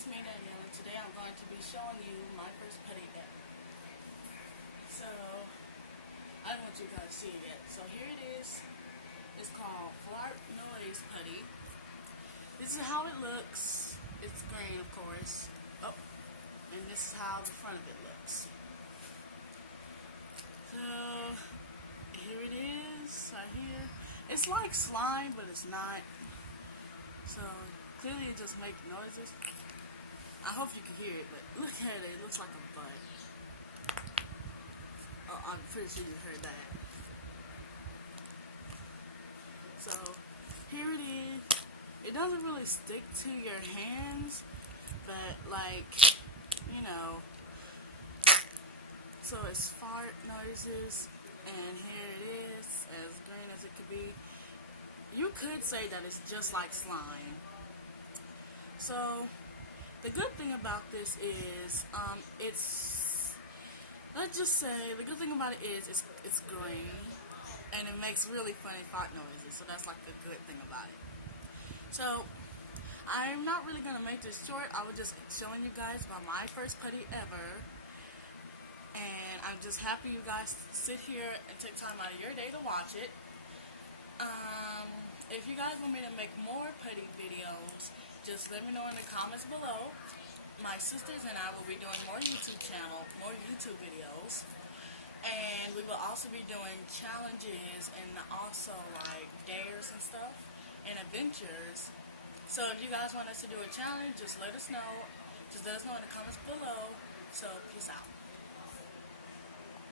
it's me, Danielle, and today I'm going to be showing you my first putty ever. So, I don't want you guys to see it yet. So here it is. It's called Flarp Noise Putty. This is how it looks. It's green, of course. Oh, and this is how the front of it looks. So, here it is, right here. It's like slime, but it's not. So, clearly it just makes noises. I hope you can hear it, but look at it. It looks like a butt. Oh, I'm pretty sure you heard that. So, here it is. It doesn't really stick to your hands, but like, you know. So it's fart noises, and here it is, as green as it could be. You could say that it's just like slime. So, the good thing about this is, let's just say, the good thing about it is it's green, and it makes really funny fart noises, so that's like the good thing about it. So, I'm not really going to make this short. I was just showing you guys about my first putty ever, and I'm just happy you guys sit here and take time out of your day to watch it. If you guys want me to make more putty videos, just let me know in the comments below. My sisters and I will be doing more YouTube videos, and we will also be doing challenges and also like dares and stuff and adventures. So if you guys want us to do a challenge, just let us know. Just let us know in the comments below. So peace out.